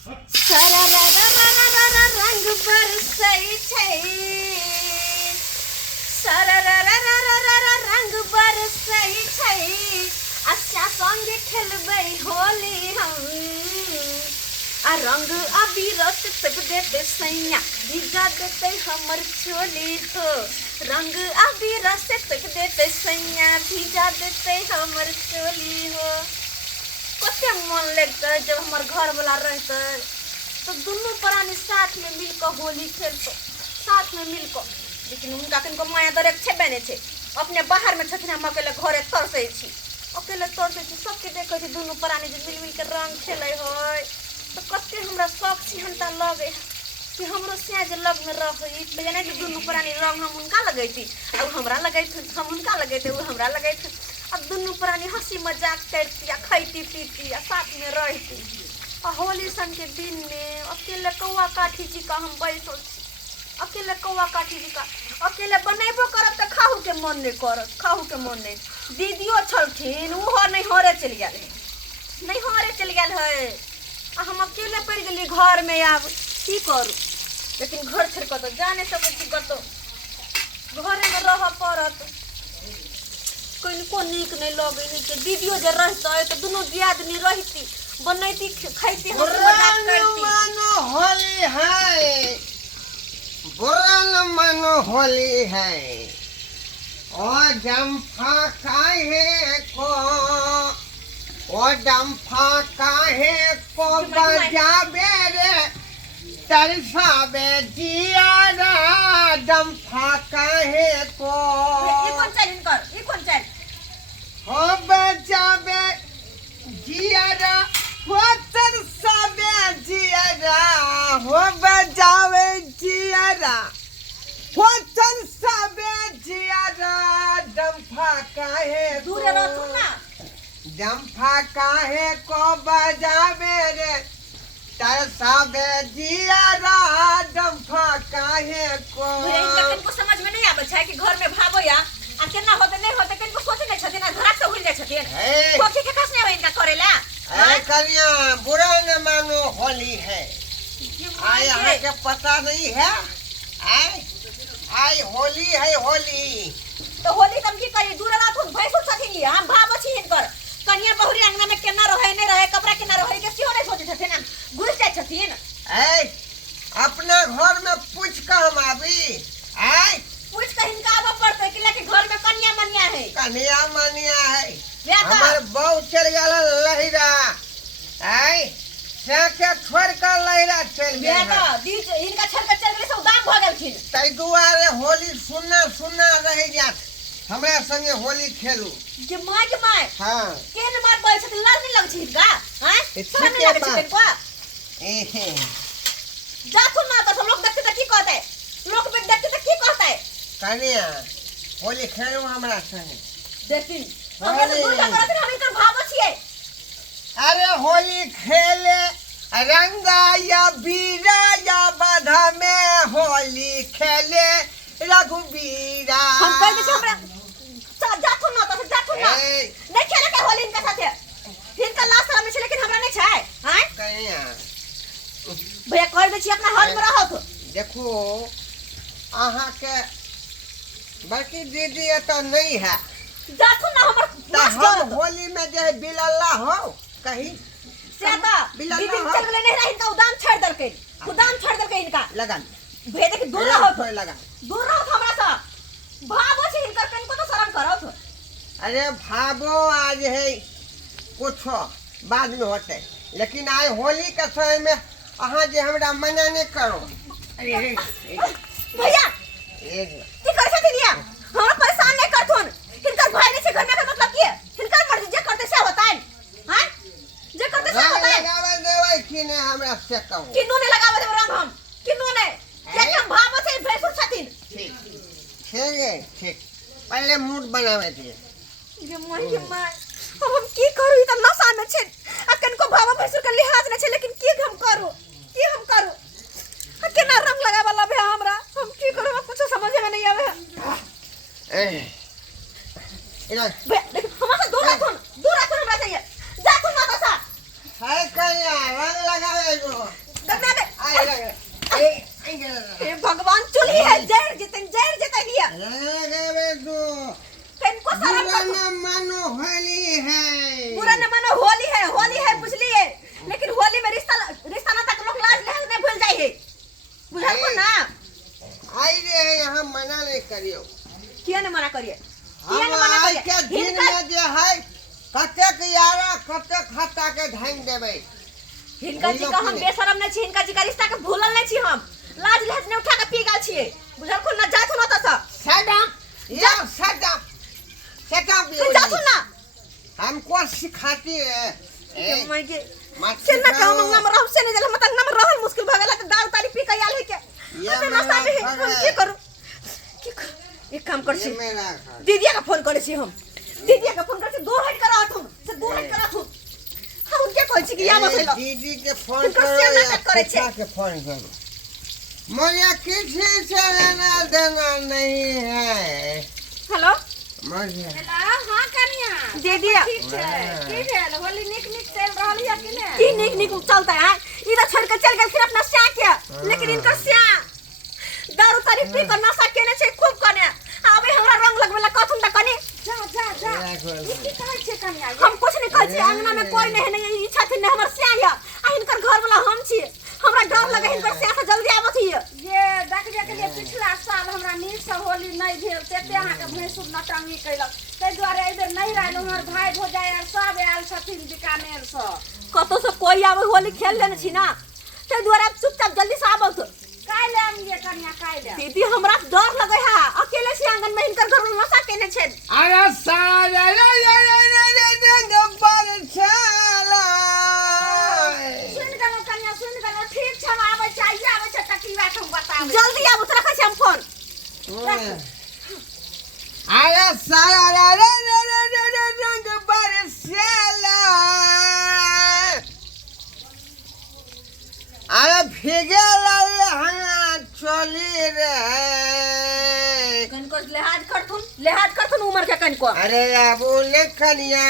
रंग बरसई छै रंग बरसई छै अच्छा संगे खेलबै होली हम आ रंग अबीर से देते सैया भिजा देते हमर चोली हो रंग अबीर से देते सैया भिजा देते हमर चोली हो कते मन लगता जब हमार घर वाला रहते तो दोनों प्राणी साथ में मिलकर होली खेलते साथ में मिलकर लेकिन उनका किनको माया दर छेबे नहीं छे अपने बाहर में छथिन हम अकेले घरे तरसै छी अकेले तरसै छी सबके देखै छी दोनों प्राणी जे मिल मिल के रंग खेलै होय तो कते हमरा शौक छिहनता लगे कि हमरो सिया जे लग में रहै लेकिन कि दोनों प्राणी रंग हम उनका लगैती अब हमरा लगैत हम उनका लगैते वो हमरा लगैत अब दोनों प्राणी हंसी मजाक करती आ खैती पीती आ साथ में रहती आ होली सन के दिन में अकेले कौआ काठी जी का हम बैसल छी अकेले कौआ काठी जी का अकेले बनेबो करब त खाहू के मन नहीं करत खाहू के मन नहीं दीदियो छलखिन वो नहीं हरे चल गेल नहीं हरे चल गेल है आ हम अकेले पड़ गेली घर में आब की करू लेकिन घर छोड़ कर तो जा नहीं सकै छी कतो घरे में रह पड़त को नीक नहीं लगे है कि दीदियो जे रहते तो दोनों दियादनी रहती बनैती खैती हम मजाक करती मानो होली है बुरा न मानो होली है ओ डम्फा काहे को ओ डम्फा काहे को बजाबे रे तरसाबे जियारा डम्फा काहे को ये कौन चैन कर ये कौन चैन हो बजाबे जियारा हो तरसाबे जियारा हो बजावे जियारा हो तरसाबे जियारा डम्फा काहे दूर रहो ना डम्फा काहे को बजावे रे तरसाबे जियारा डम्फा काहे को को समझ में नहीं आबै छै कि घर में भाबो या आ केना होते नहीं होते कनको सोचे नहीं छथिन आ घरा से भूल जाय छथिन कोठी के कस नहीं होय इनका करेला ए कन्या बुरा न मानो होली है आई हमें के पता नहीं है आई होली है होली तो होली तम की करी दूर रात हम भैंसुर छथिन ये हम भाबो छी इनकर कन्या बहुरी अंगना में केना रहे नहीं रहे कपड़ा केना रहे के सियो नहीं सोचे छथिन घुस जाय छथिन ए अपना घर में पूछ के हम आबी पूछ के इनका आबा पड़ते कि लेके घर में कन्या मनिया है कन्या मनिया है हमर बहू चल गेल लहिरा के छोड़ कर लहिरा चल गेल इनका छोड़ के चल गेल सब दाम भ गेलखिन तै दुआरे होली सुनना सुनना रह जात हमरा संगे होली खेलू जे माय हां केन मार बोल छथिन लाज नहीं लग छी इनका सब नहीं लगे छी इनको जाथु ना तो सब लोग देखते तो की कहते लोग भी देखते तो की कहते कन्या होली खेलू हमरा संगे देखिन हम तो दूर करत हम इनकर भाबो छिए अरे होली खेले रंगा या बीरा या बाधा में होली खेले रघुबीरा हम कह दे हमरा जाथु ना नहीं खेले के होली इनका साथे इनका लास्ट में छै लेकिन हमरा नहीं छै हैं कन्या भैया कह दे छी अपना हाल में रहो तो देखो अहाँ के बाकी दीदी तो नहीं है जाथु ना हमर हम होली में जे बिलल्ला हो कहीं सेता दीदी चल गेले नहीं रही इनका उदान छोड़ देलके इनका लगन भेदे के दूर रहो थोड़ा लगा दूर रहो हमरा से भाबो छी इनकर कनको तो शर्म करो तो अरे भाबो आज है कुछ बाद में होते लेकिन आज होली के समय में अहाँ जे हमरा मना नहीं करो अरे भैया की कर छथिन या हमरा परेशान नहीं करथुन इनकर भाई नहीं छै घर में का मतलब की है इनकर मर्जी जे करते से होता है हैं जे करते से होता है लगावे देवे कि ने हमरा से कहू किन्नु ने लगावे देव रंग हम किन्नु ने ये हम भाबो छै भैंसुर छथिन ठीक पहले मूड बनावे दिए ये माय अब हम की करू ई त नशा में छै आ कनको भाबो भैंसुर के लिहाज नहीं छै लेकिन की हम करू केना रंग लगावे ला भे हमरा हम की करू कुछ समझ में नहीं आवे इधर देख हमरा से दूर रखो हमरा से जा तुम ना सा है कन्या रंग लगावे जो हे भगवान चुली है जहर जितन लिया इनको शर्म न मानो होली है। पूरा न मानो होली है बुझलिए, लेकिन होली में रिश्ता ना तक लोग लाज ले नहीं भूल जाए है, बुझल को ना। आई रे यहाँ मना नहीं करियो। किया न मना करिए, किया हम न मना आज के करिए। दिन में जे है कतेक यारा कतेक खाता के धान देबै। हिनका जी का हम बेशरम नहीं छी, हिनका जी का रिश्ता के भूलल नहीं छी, हम लाज लेहत ने उठा के पी गेल छिए, बुझल को न जात न त जात ना हमको सिखाती है मैं के से ना काम हम रह से नहीं जल मत हम रहल मुश्किल भ गेला त दाल तारी पी के आल है के ये नशा में हम की करू एक काम कर छी, दीदिया का फोन करे छी, हम दीदिया का फोन करे छी, दूर हट करा तुम से दूर हट करा तुम हम उनके कहै छी कि या बसैलो दीदी के फोन करो या पप्पा के फोन करो, मुझे किसी से लेना देना नहीं है। हेलो मुझे हेलो हां कन्या दीदिया ठीक है की भेल होली निक चल रहल है कि नहीं? की निक चलता है, इधर छोड़ के चल गए फिर अपना स्या के, लेकिन इनका स्या दारू तारी पी कर नशा केने छै खूब कने, अबे हमरा रंग लगवेला कथुन त कनी जा की कहै छै कन्या? हम कुछ नहीं कहै छी, अंगना में कोई नहीं इच्छा थी नहीं, हमर स्या या आ इनकर घर वाला हम छी, हमरा डर लगे इनकर स्या से जल्दी आवत ही ये देखबे के लिए पिछला साल हमरा नीक से होली नहीं भेल, तेते अहाँ के भैंसुर नटंगी कैलक, तै दुआरे एबे नहीं रहल। हमर भाई भौजाई आर सब आयल छथिन बीकानेर से, कतो से कोई आवे होली खेल लेने छी ना, तै दुआरे अब चुपचाप जल्दी से आवत। काल्हि आम ये कन्या काल्हि दीदी हमरा डर लगे है, अकेले छी आंगन में, इनकर घर में नशा केने छै। अरे साला सुन गलो कन्या सुन गलो, ठीक छै हम आबै छै टकी बात हम बताबै। जल्दी आबो त रखै छी हम फोन। अरे साला रंग बरसाला, अरे भीगे चली रे कनको लिहाज करथुन उमर के कनको। अरे आबू न कनिया,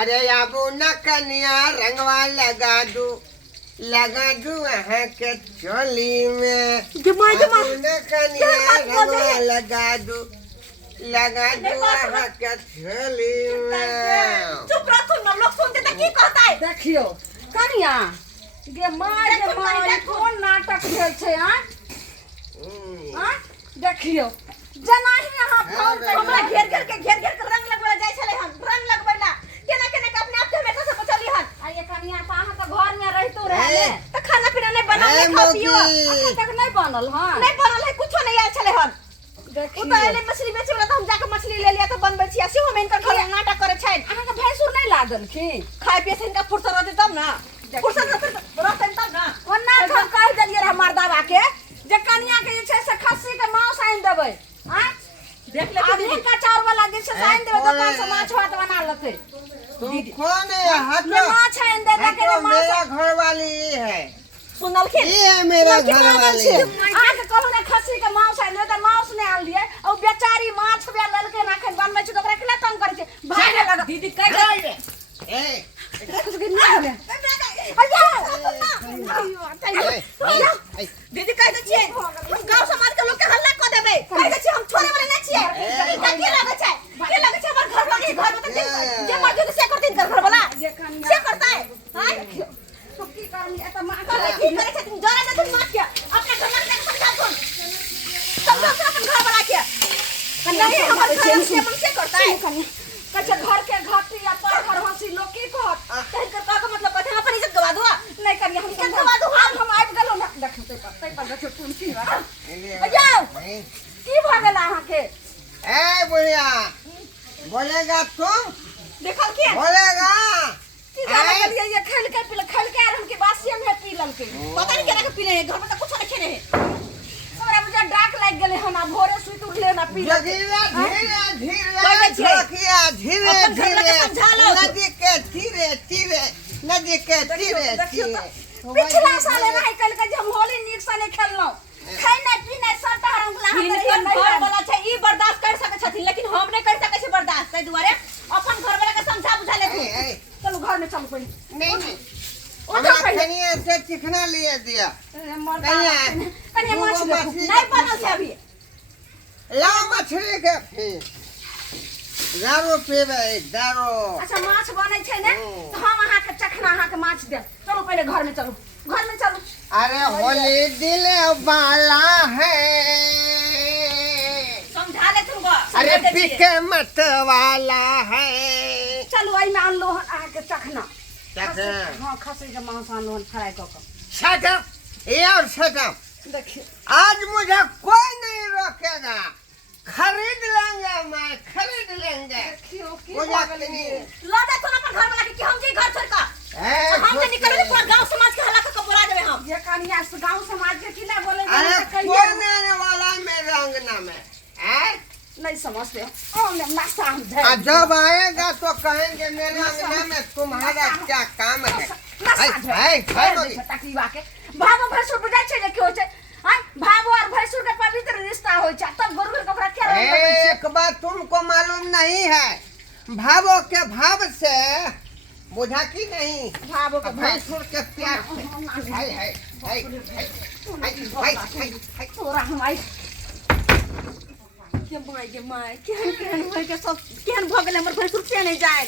अरे आबू न कनिया, रंगवा लगा दू अहाँ के चोली में, आबू न कनिया रंगवा लगा दू अहाँ के चोली में। चुप रहथुन न, लोग सुनते त की कहता है। देखियो कन्या गे माय कोन नाटक भेल छै आ देखियो जना ही अहाँ फोन हमरा घेर के रंग लगबे जाय छले हम, रंग लगबेला केना के अपने आप के हमेशा से बचली हन। आ ये कन्या त अहाँ त घर में रहितो रहले त खाना पीना नहीं बनल, नहीं खा पियो अखन तक नहीं बनल हां नहीं बनल है, कुछो नहीं आयल छले हन। देखियो उतारे मछली बेचे वाला त हम जाके मछली ले लिया त बनबै छिया, सेहो में इनकर घर नाटक करे छै। अहाँ के भैंसुर नहीं लागल की खाए पिए से इनका फुर्सत रहते तब ना, फुर्सत रहते तब ना। ओना हम कह देलिए रे मर्दावा के जे कन्या के जे छै से खस्सी के मांस आइन देबै आ देख ले आदमी का चाउर वाला जे छै आइन देबै दुकान से माछ भात बना लेतै। तुम कौन है? हटो, ये माछ आइन दे दे के हटो, माछ मेरा घर वाली ये है, सुनल के ये है मेरा घर वाली। आ के कहू ने खस्सी के मांस आइन दे त मांस ने आन लिए और बेचारी माछ बे ललके ना खन बनबै छै त ओकरा केला तंग करे छै भागे लगा दीदी कह दे ए कुछ के नहीं हमे दीदी कह दे छिए हम गांव समाज के लोग के हल्ला क देबे, कह दे छिए हम छोड़े वाले नहीं छिए। के लगे छै हमर घर वाली घर में जे मर्जी से करथिन कर घर वाला से करता है। हां तो की करनी एत मां की करे छै, तुम जरा दे तुम मार के अपने घर में समझा सुन समझा अपन घर वाला के नहीं हमर घर से मन से करता है। कच्चा घर के घाटी या पर घर हंसी लोग की कहत कह कर का मतलब कहते अपन इज्जत गवा दो नहीं करिए हम इज्जत गवा दो। आज हम आबि गेलो ना देखते पर देखो तुम की बात जाओ की भ गेल अहाँ के ए बुढ़िया बोलेगा तुम, देखल के बोलेगा की जाने के लिए ये खेल के हम के बासी में पी ललके पता नहीं केना के पीले हैं, घर में तो कुछ नहीं खेले हैं। हमरा मुझे डाक लाग गेले हन आ भोरे सुइत उठले ना पी धीरे कहै छै। धीरे अपन घर लगे समझा लो। नदी के धीरे देखियो तो पिछला साल नहीं कल के हम होली नीक से नहीं खेललो खाना पीना सब तो हम हिनकर घर वाला छै ई बर्दाश्त कर सकै छथिन, लेकिन हम नहीं कर सकै छी बर्दाश्त, तै दुआरे अपन घर वाला के समझा बुझा ले तू। चलो घर में चल कोई नहीं उठो पहले कनिया से चिकना लिए दिया कनिया माछ देखू नहीं बनल छै अभी लाओ मछली के फिर दारू पीबे दारू अच्छा माछ बनै छै ने तो हम अहाँ के चखना अहाँ के माछ दे चलो पहले घर में चलो अरे होली दिले वाला है समझा ले तुमको अरे बिके मत वाला है चलो आई में आन लो अहाँ के चखना चखना हां खसी के मांस आन लो फ्राई क के शट अप ये और शट अप देखिए आज मुझे कोई नहीं रोकेगा खरीद लेंगे मैं खरीद लेंगे देखियो की मुझे पागल नहीं ला दे तो अपन घर वाला के कि हम जे घर छोड़ का हम जे निकल पूरा गांव समाज के हल्ला के बोला देबे हम ये कनिया से गांव समाज के कि ना बोले अरे कोई नहीं आने वाला मेरे अंगना में नहीं समझते ओ मैं नासा हम दे जब आएगा तो कहेंगे मेरे अंगना में तुम्हारा क्या काम है तकलीफ आके भाव भैंसुर बुझाई छै जे की होय छै भाव और भैंसुर के पवित्र रिश्ता होय छै तब गुरु के ओकरा क्या एक बात तुमको मालूम नहीं है भावों के भाव से बुझा की नहीं भाव के भैंसुर के प्यार है तोरा हम आई के माय केहन होय के सब केहन भ गेले हमर भैंसुर पे नहीं जाए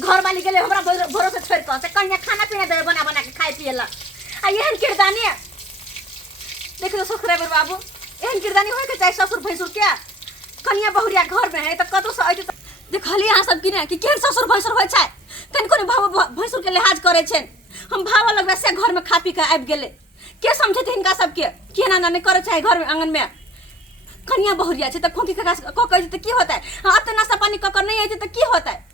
घर वाली गेले हमरा भरोसे छोड़ के से कन्या खाना पीना दे बना के खाए पिएला आ एहन किरदानी देख लो ससुराबर बाबू एहन किरदानी होय के चाहे ससुर भैंसुर के कन्या बहुरिया घर में है त कतो से आइते देखली अहाँ सब कि कि केहन ससुर भैंसुर होय छै कनि भाव भैंसुर के लिहाज करे छै हम भाव लगबे से घर में खा पी के आबि गेले के समझे हिनका सब के केना नहीं करे छै घर में आंगन में कन्या बहुरिया छै त खोंकी का कह त की होता है अब त नाश्ता पानी क नहीं आइते त की होता है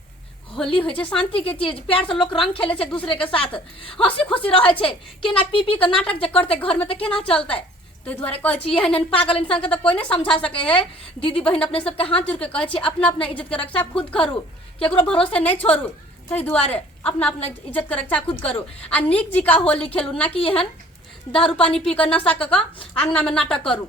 होली होय छै शांति के चीज प्यार से लोग रंग खेले छै दूसरे के साथ हंसी खुशी रहे छै केना पी के नाटक जे करते घर में त केना चलते तो द्वारे कहे छी एहन पागल इंसान के तो कोई नहीं समझा सके है दीदी बहन अपने सबके हाथ जोड़ के कहे छी अपना अपना इज्जत के रक्षा खुद करू केकरो भरोसे नहीं छोड़ू तै द्वारे अपना अपना इज्जत के रक्षा खुद करू आ नीक जी का होली खेलू ना कि एहन दारू पानी पी के नशा क आंगना में नाटक करू।